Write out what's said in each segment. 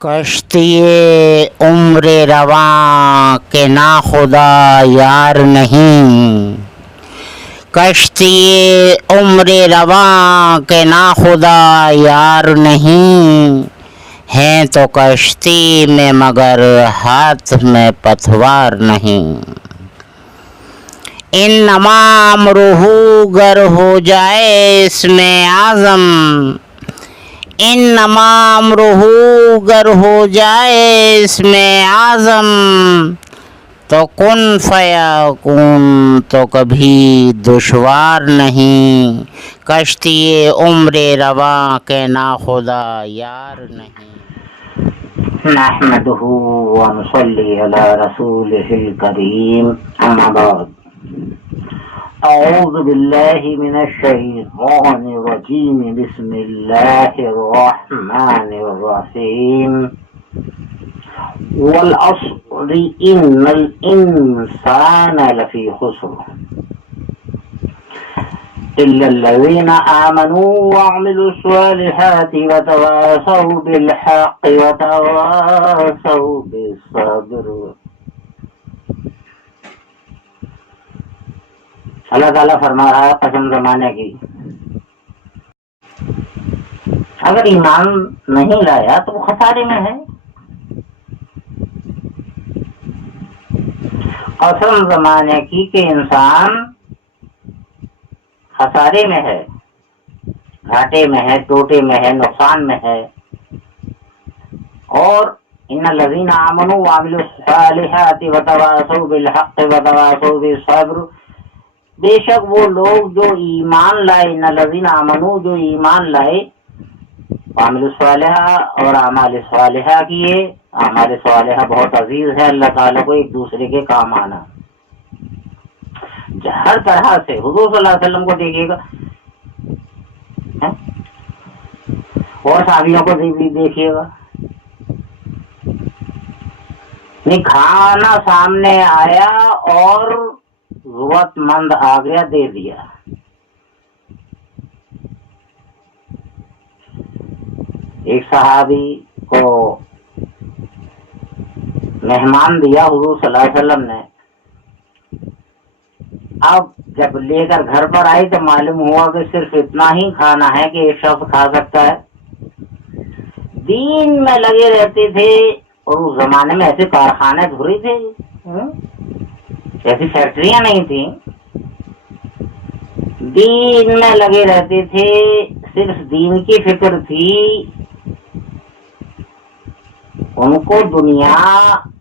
کشتی عمر رواں کے ناخدا یار نہیں، کشتی عمر رواں کے ناخدا یار نہیں، ہیں تو کشتی میں مگر ہاتھ میں پتوار نہیں۔ انما امرہ گر ہو جائے اس میں اعظم، انما امرہ گر ہو جائے اس میں اعظم، تو کن فیکون تو کبھی دشوار نہیں، کشتی عمر رواں کے ناخدا یار نہیں۔ نحمدہ ونصلی علی رسولہ الکریم، اما بعد، اعوذ باللہ من الشیطان الرجیم، بسم اللہ الرحمن الرحیم۔ والعصر ان الانسان لفی خسر الا الذین آمنوا وعملوا الصالحات وتواصوا بالحق وتواصوا بالصبر۔ اللہ تعالیٰ فرما رہا ہے قسم زمانے کی، اگر ایمان نہیں لایا تو وہ خسارے میں ہے۔ قسم زمانے کی کہ انسان خسارے میں ہے، گھاٹے میں ہے، ٹوٹے میں ہے، نقصان میں ہے۔ اور ان الذین آمنوا وعملوا الصالحات وتواصوا بالحق وتواصوا بالصبر، بے شک وہ لوگ جو ایمان لائے، ان الذین آمنوا جو ایمان لائے، وعملوا الصالحات اور اعمال صالحہ کیے۔ اعمال صالحہ بہت عزیز ہے اللہ تعالیٰ کو، ایک دوسرے کے کام آنا۔ ہر طرح سے حضور صلی اللہ علیہ وسلم کو دیکھیے گا اور صحابیوں کو بھی دیکھیے گا، نہیں کھانا سامنے آیا اور ضرورت مند آ گیا، دے دیا۔ ایک صحابی کو مہمان دیا حضور صلی اللہ علیہ وسلم نے، اب جب لے کر گھر پر آئی تو معلوم ہوا کہ صرف اتنا ہی کھانا ہے کہ ایک شخص کھا سکتا ہے۔ دین میں لگے رہتے تھے، اور اس زمانے میں ایسے کارخانے تھوڑی تھے، ایسی فیکٹریاں نہیں تھیں، دین میں لگے رہتے تھے، صرف دین کی فکر تھی، ان کو دنیا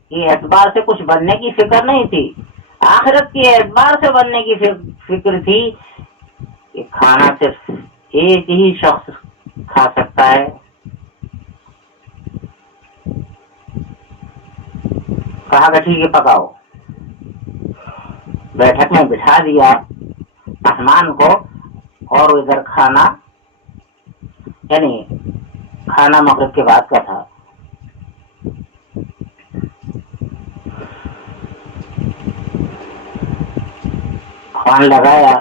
کے اعتبار سے کچھ بننے کی فکر نہیں تھی، آخرت کے اعتبار سے بننے کی فکر تھی کہ کھانا صرف ایک ہی شخص کھا سکتا ہے۔ کہا کہ ٹھیک ہے پکاؤ، بیٹھک میں بٹھا دیا مہمان کو، اور ادھر کھانا، یعنی کھانا مغرب کے بعد کا تھا۔ خوان لگایا،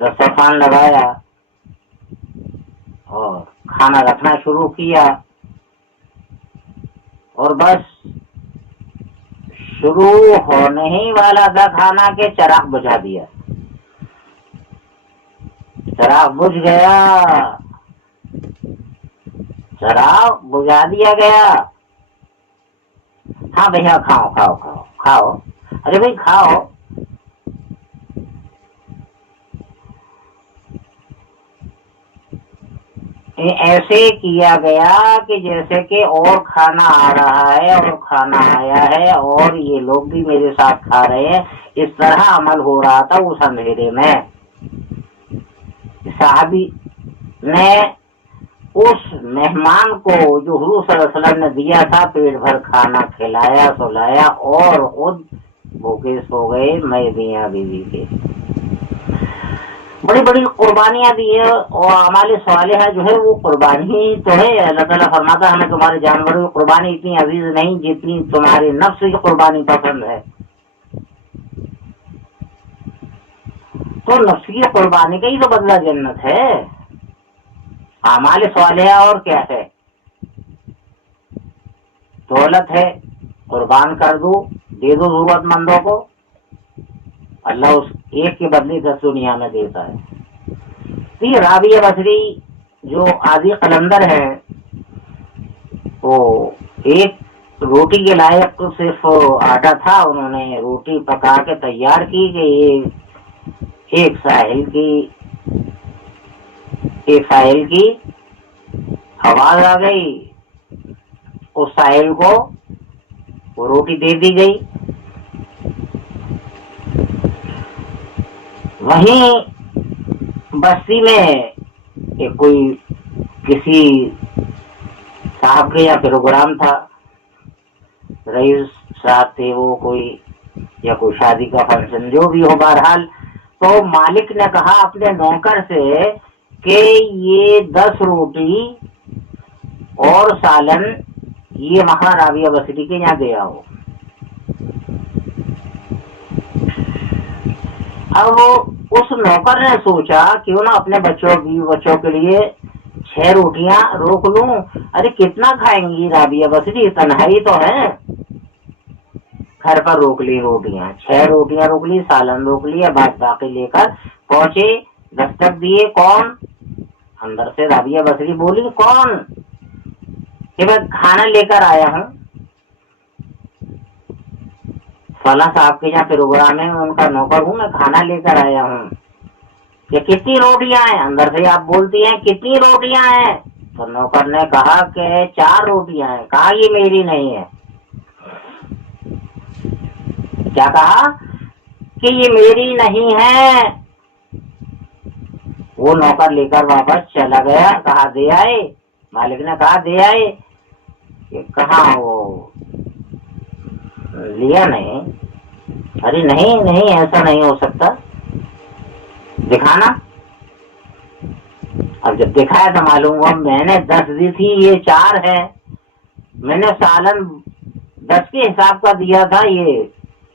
دسترخوان لگایا اور کھانا رکھنا شروع کیا، اور بس شروع ہونے ہی والا تھا کھانا کے چراغ بجھا دیا، چراغ بجھ گیا، چراغ بجھا دیا گیا۔ ہاں بھیا کھاؤ کھاؤ کھاؤ کھاؤ، ارے بھائی کھاؤ۔ ایسے کیا گیا کہ جیسے کہ اور کھانا آ رہا ہے اور کھانا آیا ہے اور یہ لوگ بھی میرے ساتھ کھا رہے ہیں، اس طرح عمل ہو رہا تھا اس اندھیرے میں۔ صحابی نے اس مہمان کو جو حضور صلی اللہ علیہ وسلم نے دیا تھا پیٹ بھر کھانا کھلایا، سلایا، اور خود بھوکے سو گئے، میاں بیوی کے۔ بڑی بڑی قربانیاں دی ہے، اور اعمال صالحہ جو ہے وہ قربانی تو ہے۔ اللہ تعالیٰ فرماتا ہے ہمیں تمہارے جانوروں کی قربانی اتنی عزیز نہیں جتنی تمہارے نفس کی قربانی پسند ہے۔ تو نفس کی قربانی کا ہی تو بدلہ جنت ہے، اعمال صالحہ اور کیا ہے۔ دولت ہے قربان کر دو، دے دو ضرورت مندوں کو، اللہ اس ایک کے بدلے 10 دنیا میں دیتا ہے۔ تو یہ رابعہ بصری جو عادی قلندر ہے وہ ایک روٹی کے لائق تو صرف آٹا تھا، انہوں نے روٹی پکا کے تیار کی کہ یہ ایک ساحل کی آواز آ گئی، اس ساحل کو وہ روٹی دے دی گئی۔ وہیں بستی میں ایک کوئی کسی صاحب کے یا پروگرام تھا، رئیس صاحب تھے وہ کوئی، یا کوئی شادی کا فنکشن جو بھی ہو، بہرحال تو مالک نے کہا اپنے نوکر سے کہ یہ 10 روٹی اور سالن یہ وہاں رابعہ بصری کے یہاں دے آؤ۔ اب اس نوکر نے سوچا کیوں نہ اپنے بچوں کے لیے 6 روٹیاں روک لوں، ارے کتنا کھائیں گی رابعہ بصری، تنہائی تو ہے، گھر پر روک لی روٹیاں، 6 روٹیاں روک لی، سالن روک لیا، بعد باقی لے کر پہنچے، دستک دیے، کون؟ اندر سے رابعہ بصری بولی، کون؟ کہ میں کھانا لے کر آیا ہوں، فلاں صاحب کے یہاں پروگرام ہے، میں ان کا نوکر ہوں، میں کھانا لے کر آیا ہوں، کہ کتنی روٹیاں ہیں؟ اندر سے آپ بولتی ہیں کتنی روٹیاں ہیں؟ تو نوکر نے کہا کہ 4 روٹیاں ہیں۔ کہا یہ میری نہیں ہے۔ کیا کہا؟ کہ یہ میری نہیں ہے۔ وہ نوکر لے کر واپس چلا گیا، کہا دے آئے؟ مالک نے کہا دے آئے؟ کہ کہاں وہ لیا نہیں؟ ارے نہیں ایسا نہیں ہو سکتا، دکھانا۔ اب جب دکھایا تو معلوم ہوا میں نے 10 دی تھی، یہ 4 ہے، میں نے سالن 10 کے حساب کا دیا تھا، یہ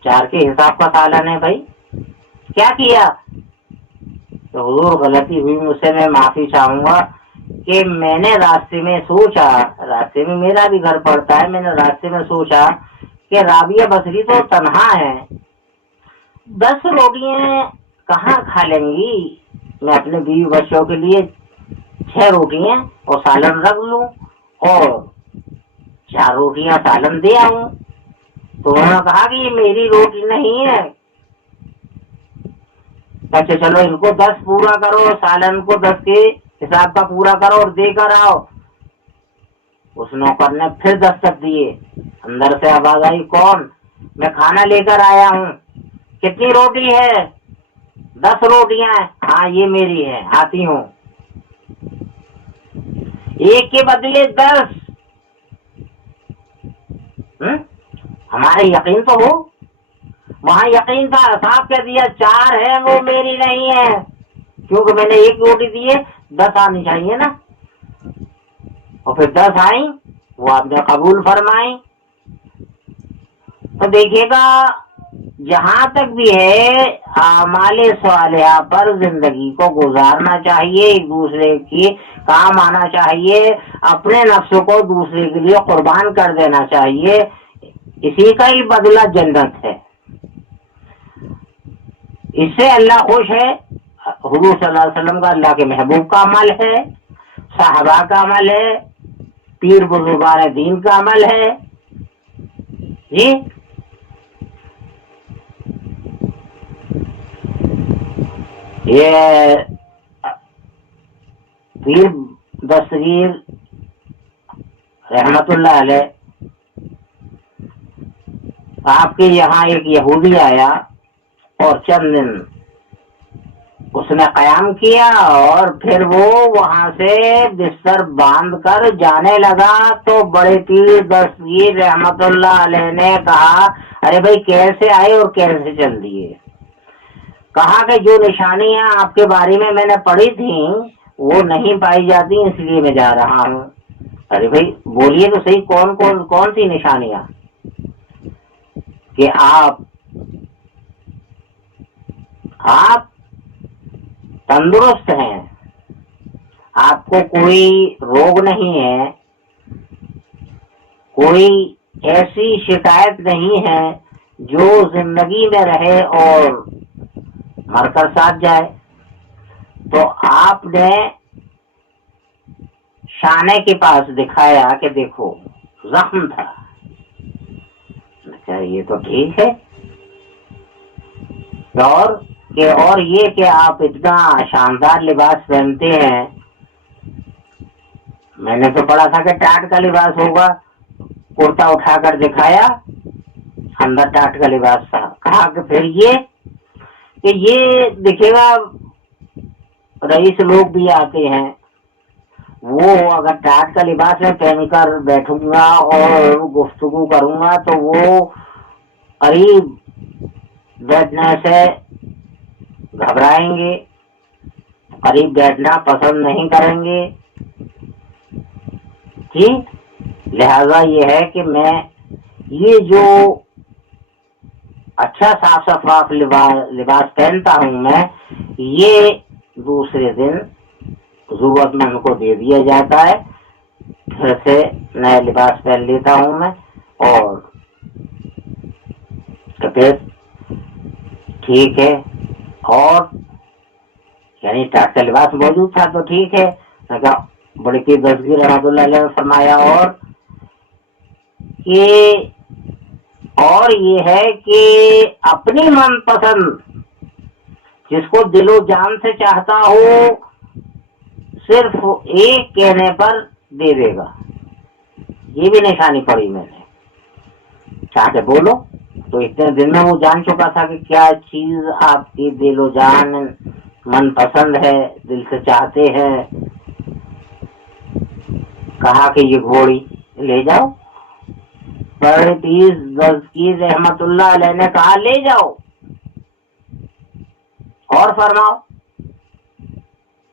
4 کے حساب کا سالن ہے۔ بھائی کیا کیا؟ تو حضور غلطی ہوئی مجھ سے، میں معافی چاہوں گا کہ میں نے راستے میں سوچا، راستے میں میرا بھی گھر پڑتا ہے، میں نے راستے میں سوچا کہ رابعہ بصری تو تنہا ہے، 10 روٹیاں کہاں کھا لیں گی، میں اپنے بیوی بچوں کے لیے 6 روٹیاں اور سالن رکھ لوں اور 4 روٹیاں سالن دے آؤں۔ تو انہوں نے کہا کہ یہ میری روٹی نہیں ہے۔ اچھا چلو ان کو 10 پورا کرو، سالن کو 10 کے حساب کا پورا کرو اور دے کر آؤ۔ اس نوکر نے پھر دستک دیے، اندر سے آواز آئی، کون؟ میں کھانا لے کر آیا ہوں۔ کتنی روٹی ہے؟ 10 روٹیاں ہیں۔ ہاں یہ میری ہے، آتی ہوں۔ ایک کے بدلے 10، ہمارے یقین تو ہو، وہاں یقین تھا، صاحب کہہ دیا 4 ہے، وہ میری نہیں ہے، کیونکہ میں نے 1 روٹی دی ہے، 10 آنی چاہیے نا، اور پھر 10 آئیں، وہ آپ نے قبول فرمائی۔ تو دیکھیے گا جہاں تک بھی ہے اعمال صالحہ پر زندگی کو گزارنا چاہیے، ایک دوسرے کی کام آنا چاہیے، اپنے نفس کو دوسرے کے لیے قربان کر دینا چاہیے، اسی کا ہی بدلہ جنت ہے، اس سے اللہ خوش ہے۔ حضور صلی اللہ علیہ وسلم کا، اللہ کے محبوب کا عمل ہے، صحابہ کا عمل ہے، پیر بزرگان دین کا عمل ہے۔ جی یہ پیر دستگیر رحمت اللہ علیہ، آپ کے یہاں ایک یہودی آیا اور چند دن اس نے قیام کیا، اور پھر وہ وہاں سے بستر باندھ کر جانے لگا، تو بڑے پیر دستگیر رحمت اللہ علیہ نے کہا ارے بھائی کیسے آئے اور کیسے چل دیے؟ کہا کہ جو نشانیاں آپ کے بارے میں نے پڑھی تھیں وہ نہیں پائی جاتی، اس لیے میں جا رہا ہوں۔ ارے بھائی بولیے تو صحیح، کون سی نشانیاں؟ کہ آپ تندرست ہیں، آپ کو کوئی روگ نہیں ہے، کوئی ایسی شکایت نہیں ہے جو زندگی میں رہے اور مر کر ساتھ جائے. تو آپ نے شانے کے پاس دکھایا کہ دیکھو زخم تھا. اچھا یہ تو ٹھیک ہے. اور یہ کہ آپ اتنا شاندار لباس پہنتے ہیں. میں نے تو پڑھا تھا کہ ٹاٹ کا لباس ہوگا. کرتا اٹھا کر دکھایا, اندر ٹاٹ کا لباس تھا. کہا کہ پھر یہ دکھے گا, رئیس لوگ بھی آتے ہیں, وہ اگر ٹاٹ کا لباس میں پہن کر بیٹھوں گا اور گفتگو کروں گا تو وہ قریب بیٹھنے سے گھبرائیں گے, قریب بیٹھنا پسند نہیں کریں گے. ٹھیک, لہذا یہ ہے کہ میں یہ جو اچھا صاف شفاف لباس پہنتا ہوں میں, یہ دوسرے دن ضرورت مند کو دے دیا جاتا ہے. پھر سے نیا لباس پہن لیتا ہوں میں, اور پھر ٹھیک ہے. اور یعنی ٹاٹ کا لباس موجود تھا تو ٹھیک ہے. میں کہا بڑی پیر دستگیر رحمۃ اللہ علیہ نے فرمایا اور یہ ہے کہ اپنی من پسند جس کو دل و جان سے چاہتا ہو صرف ایک کہنے پر دے دے گا. یہ بھی نشانی پڑی میں نے. چاہتے بولو, تو اتنے دن میں وہ جان چکا تھا کہ کیا چیز آپ کی دل و جان من پسند ہے, دل سے چاہتے ہیں. کہا کہ یہ گھوڑی لے جاؤ. بڑے پیر دستگیر رحمت اللہ علیہ نے کہا لے جاؤ اور فرماؤ.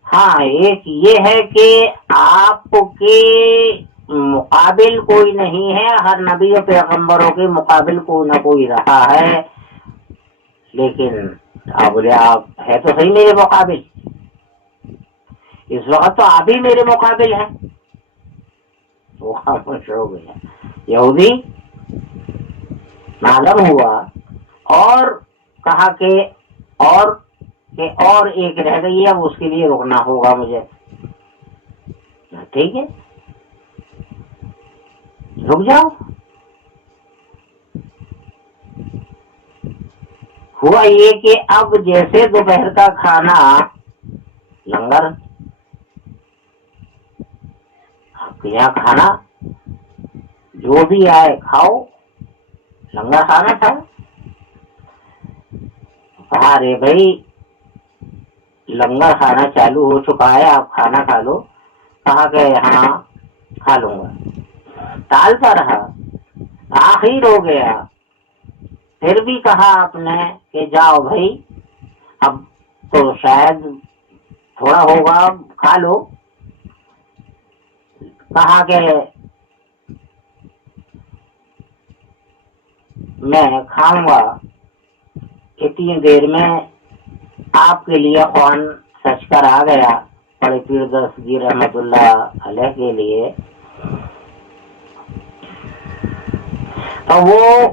ہاں ایک یہ ہے کہ آپ کے مقابل کوئی نہیں ہے, ہر نبی و پیغمبروں کے مقابل کوئی نہ کوئی رہا ہے, لیکن آپ ہے تو صحیح میرے مقابل. اس وقت تو آپ ہی میرے مقابل ہیں. وہ خاموش ہو گیا. یہودی معلوم ہوا اور کہا کہ اور ایک رہ گئی ہے, اب اس کے لیے رکنا ہوگا مجھے. ٹھیک ہے, رک جاؤ. ہوا یہ کہ اب جیسے دوپہر کا کھانا لنگر, آپ کے یہاں کھانا جو بھی آئے کھاؤ, لنگر کھانا تھا. کہا رے بھائی لنگر کھانا چالو ہو چکا ہے, آپ کھانا کھا لو. کہا کہ ہاں کھا لوں گا. ٹالتا رہا, آخر ہو گیا. پھر بھی کہا آپ نے کہ جاؤ بھائی, اب تو شاید تھوڑا ہوگا, کھا لو. کہا کہ میں کھاؤں گا, اتنی دیر میں آپ کے لیے خوان سچ کر آ گیا. بڑے پیر دستگیر رحمت اللہ علیہ کے لیے. تو وہ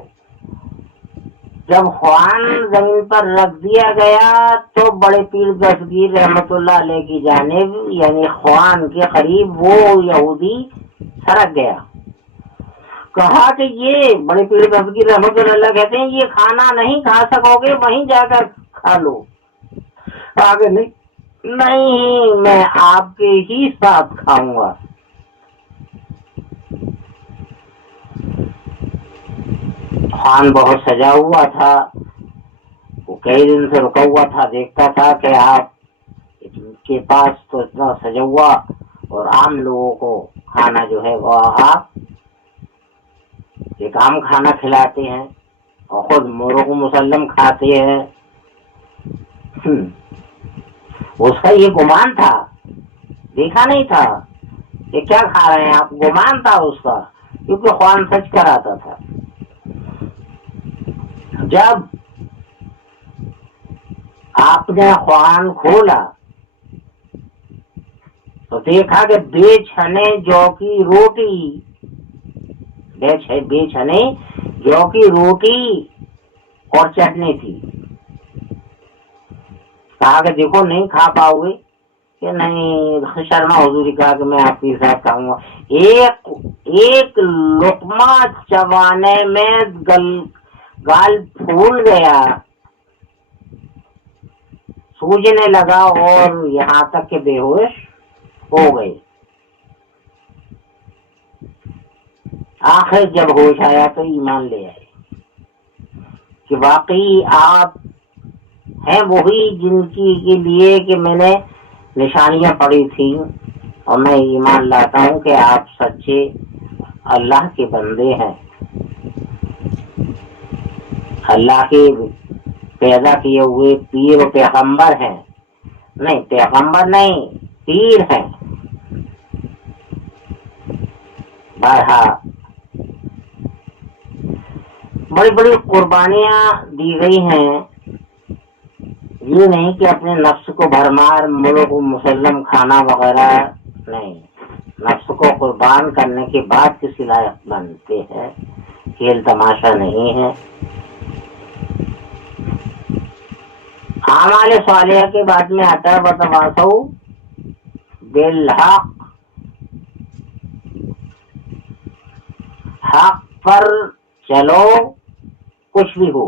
جب خوان زمین پر رکھ دیا گیا تو بڑے پیر دستگیر رحمت اللہ علیہ کی جانب یعنی خوان کے قریب وہ یہودی سرک گیا. کہا کہ یہ بڑے پیر دستگیر رحمت اللہ کہتے ہیں یہ کھانا نہیں کھا سکو گے, وہیں جا کر کھا لو. آگے نہیں, میں آپ کے ہی ساتھ کھاؤں گا. خوان بہت سجا ہوا تھا, وہ کئی دن سے رکا ہوا تھا, دیکھتا تھا کہ آپ کے پاس تو اتنا سجا ہوا اور عام لوگوں کو کھانا جو ہے وہ آپ ایک عام کھانا کھلاتے ہیں اور خود مرغ مسلم کھاتے ہیں. اس کا یہ گمان تھا, دیکھا نہیں تھا کہ کیا کھا رہے ہیں آپ, گمان تھا اس کا, کیونکہ خوان سچ کراتا تھا. جب آپ نے خوان کھولا تو دیکھا کہ بے چھنے جو کی روٹی بے چھنے جو کی روٹی اور چٹنی تھی. کہا کہ دیکھو نہیں کھا پاؤ گے کہ نہیں. شرما حضور نے کہا کہ میں آپ کے ساتھ کھاؤں گا. ایک لقمہ چبانے میں گال پھول گیا, سوجنے لگا اور یہاں تک کہ بے ہوش ہو گئے. آخر جب ہوش آیا تو ایمان لے آئے کہ واقعی آپ ہیں وہی جن کے لیے کہ میں نے نشانیاں پڑھی تھیں, اور میں ایمان لاتا ہوں کہ آپ سچے اللہ کے بندے ہیں, اللہ کے پیدا کیے ہوئے پیر و پیغمبر ہیں. نہیں پیغمبر نہیں, پیر ہیں. بارہا بڑی بڑی قربانیاں دی گئی ہیں. یہ نہیں کہ اپنے نفس کو بھرمار ملک و مسلم کھانا وغیرہ نہیں, نفس کو قربان کرنے کے بعد کسی لائق بنتے ہیں, کھیل تماشا نہیں ہے. اعمال صالحہ کے بعد میں آتا ہے وتواصوا بالحق, حق پر چلو کچھ بھی ہو,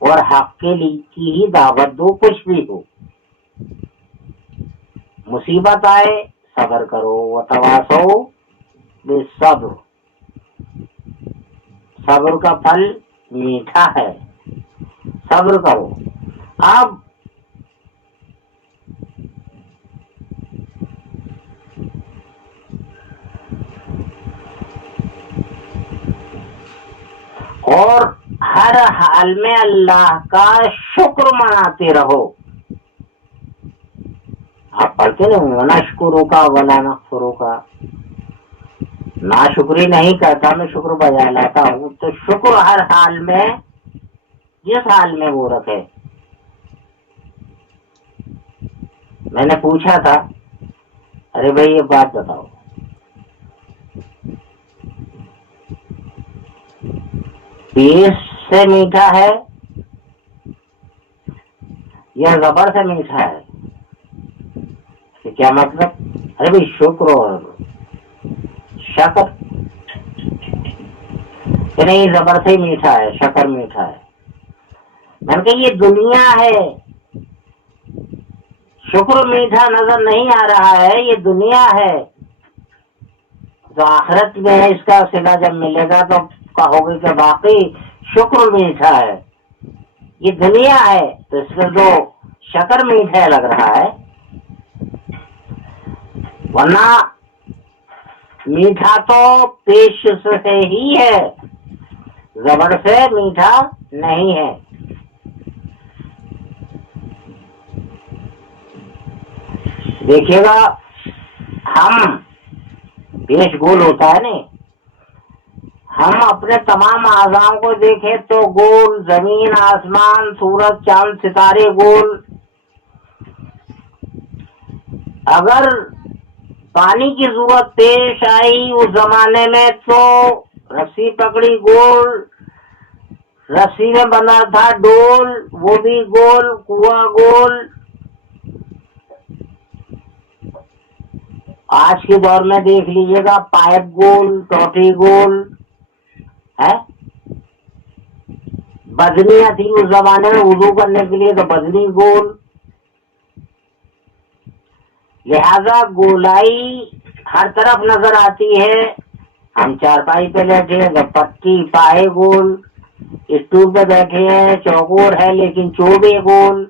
اور حق کے لیے کی ہی دعوت دو کچھ بھی ہو. مصیبت آئے صبر کرو, وتواصوا بالصبر, صبر کا پھل میٹھا ہے, صبر کرو. اب اور ہر حال میں اللہ کا شکر مناتے رہو. آپ پڑھتے نہیں نشکرو کا ولا نکفرو کا, نا شکری نہیں کرتا میں شکر بجا لاتا ہوں. تو شکر ہر حال میں جس حال میں وہ رکھے. میں نے پوچھا تھا ارے بھائی یہ بات بتاؤ, پیس سے میٹھا ہے یا زبر سے میٹھا ہے؟ کیا مطلب؟ ارے بھائی شکر اور شکر, کہ نہیں زبر سے میٹھا ہے شکر میٹھا ہے. میں نے کہا یہ دنیا ہے, شکر میٹھا نظر نہیں آ رہا ہے, یہ دنیا ہے. تو آخرت میں اس کا صلہ جب ملے گا تو کہو گے کہ واقعی شکر میٹھا ہے. یہ دنیا ہے تو اس میں جو شکر میٹھا لگ رہا ہے, ورنہ میٹھا تو پیش سے ہی ہے, زبر سے میٹھا نہیں ہے. دیکھیے گا ہم پیش گول ہوتا ہے نا, ہم اپنے تمام اعضاء کو دیکھیں تو گول, زمین آسمان سورج چاند ستارے گول. اگر پانی کی ضرورت پیش آئی اس زمانے میں تو رسی پکڑی گول, رسی میں بنا تھا ڈول وہ بھی گول, کنواں گول. آج کے دور میں دیکھ لیجیے گا پائپ گول, ٹوٹی گول ہے. بدنیاں تھی اس زمانے میں وضو کرنے کے لیے تو بدنی گول. لہذا گولائی ہر طرف نظر آتی ہے. ہم چارپائی پہ بیٹھے ہیں پتی پائے گول, اسٹول پہ بیٹھے ہیں چوکور ہے لیکن چوبے گول.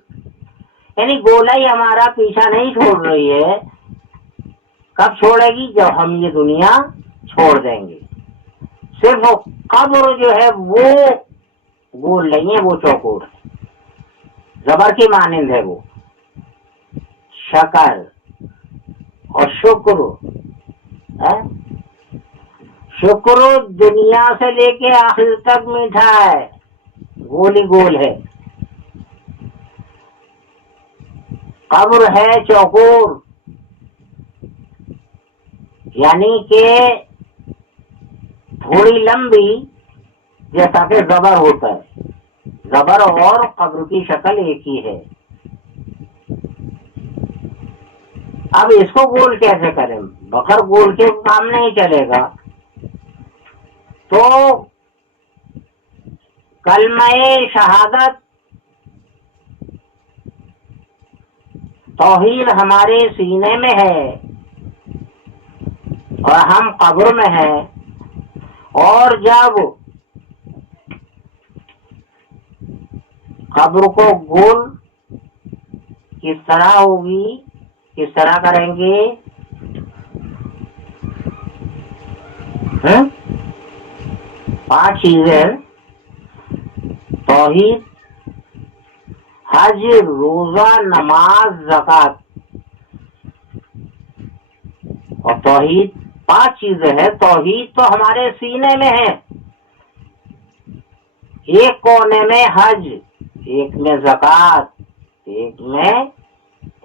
یعنی گولائی ہمارا پیچھا نہیں چھوڑ رہی ہے. کب چھوڑے گی؟ جب ہم یہ دنیا چھوڑ دیں گے. صرف قبر جو ہے وہ گول نہیں ہے, وہ چوکور ہے, زبر کی مانند ہے. وہ شکر اور شکر, شکر دنیا سے لے کے آخر تک میٹھا ہے, گول ہی گول ہے. قبر ہے چوکور, یعنی کہ تھوڑی لمبی جیسا کہ زبر ہوتا ہے، زبر اور قبر کی شکل ایک ہی ہے. اب اس کو گول کیسے کریں؟ بغیر گول کے کام نہیں چلے گا. تو کلمہ شہادت توحید ہمارے سینے میں ہے اور ہم قبر میں ہیں، اور جب قبر کو گول کس طرح ہوگی، کس طرح کریں گے؟ 5 چیزیں: توحید، حج، روزہ، نماز، زکوٰۃ. اور توحید 5 چیزیں ہیں. توحید تو ہمارے سینے میں ہے، ایک کونے میں حج، ایک میں زکوٰۃ، ایک میں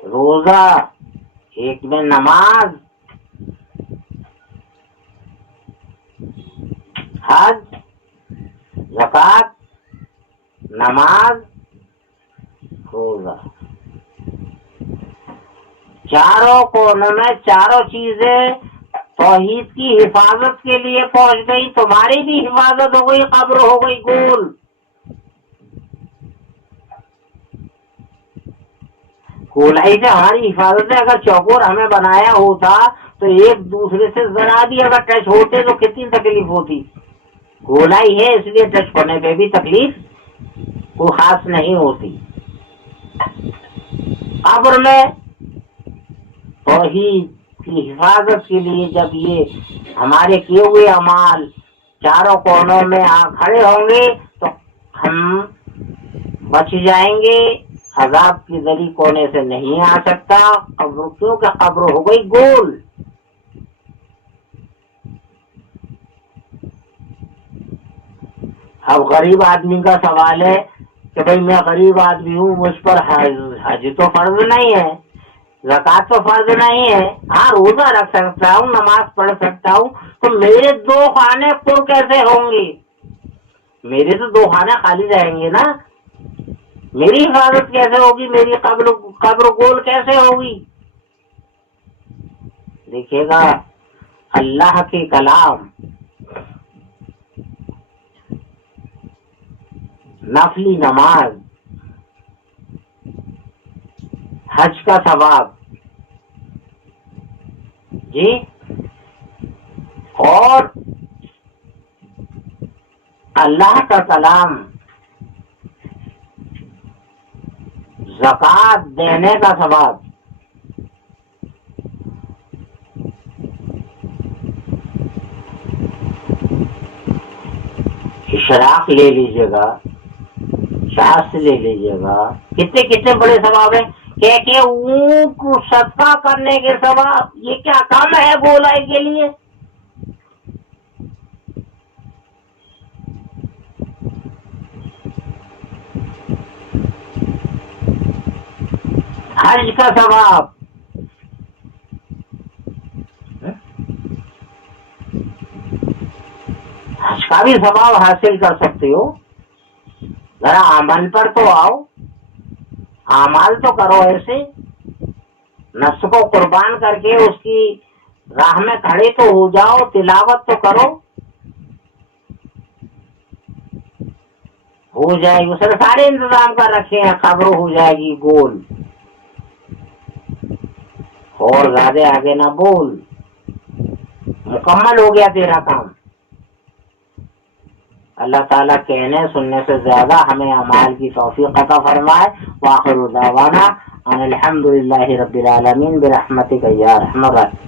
روزہ، ایک میں نماز. حج، زکوٰۃ، نماز، روزہ، چاروں کونوں میں چاروں چیزیں توحید کی حفاظت کے لیے پہنچ گئی. تمہاری بھی حفاظت ہو گئی، قبر ہو گئی گول. گولائی سے ہماری حفاظت ہے. اگر چوکور ہمیں بنایا ہوتا تو ایک دوسرے سے ذرا بھی اگر ٹچ ہوتے تو کتنی تکلیف ہوتی. گولائی ہے اس لیے ٹچ ہونے پہ بھی تکلیف کوئی خاص نہیں ہوتی. قبر میں توحید کی حفاظت کے لیے جب یہ ہمارے کیے ہوئے اعمال چاروں کونوں میں آ کھڑے ہوں گے تو ہم بچ جائیں گے. عذاب کی ذریعے کونے سے نہیں آ سکتا، قبر کیونکہ قبر ہو گئی گول. اب غریب آدمی کا سوال ہے کہ بھئی میں غریب آدمی ہوں، مجھ پر حج تو فرض نہیں ہے، زکوٰۃ تو فرض نہیں ہے، ہاں روزہ رکھ سکتا ہوں، نماز پڑھ سکتا ہوں، تو میرے 2 خانے پر کیسے ہوں گے؟ میرے تو 2 خانے خالی رہیں گے نا. میری حفاظت کیسے ہوگی؟ میری قبر گول کیسے ہوگی؟ دیکھیے گا اللہ کے کلام، نفلی نماز، حج کا ثواب جی، اور اللہ کا کلام زکوٰۃ دینے کا ثواب. اشراق لے لیجیے گا، شاست لے لیجیے گا، کتنے بڑے ثواب ہیں. کہ اونٹ کو صدقہ کرنے کے ثواب، یہ کیا کام ہے گولائی کے لیے؟ حج کا ثواب، حج کا بھی ثواب حاصل کر سکتے ہو. ذرا عمل پر تو آؤ، اعمال تو کرو. ایسے نفس کو قربان کر کے اس کی راہ میں کھڑے تو ہو جاؤ، تلاوت تو کرو. ہو جائے گی، اسے سارے انتظام کر رکھے ہیں، قبر ہو جائے گی گول. اور زیادہ آگے نہ بول، مکمل ہو گیا تیرا کام. اللہ تعالیٰ کہنے سننے سے زیادہ ہمیں اعمال کی توفیق عطا فرمائے. وآخر دعوانا ان الحمد للہ رب العالمین برحمتک یا ارحم الراحمین.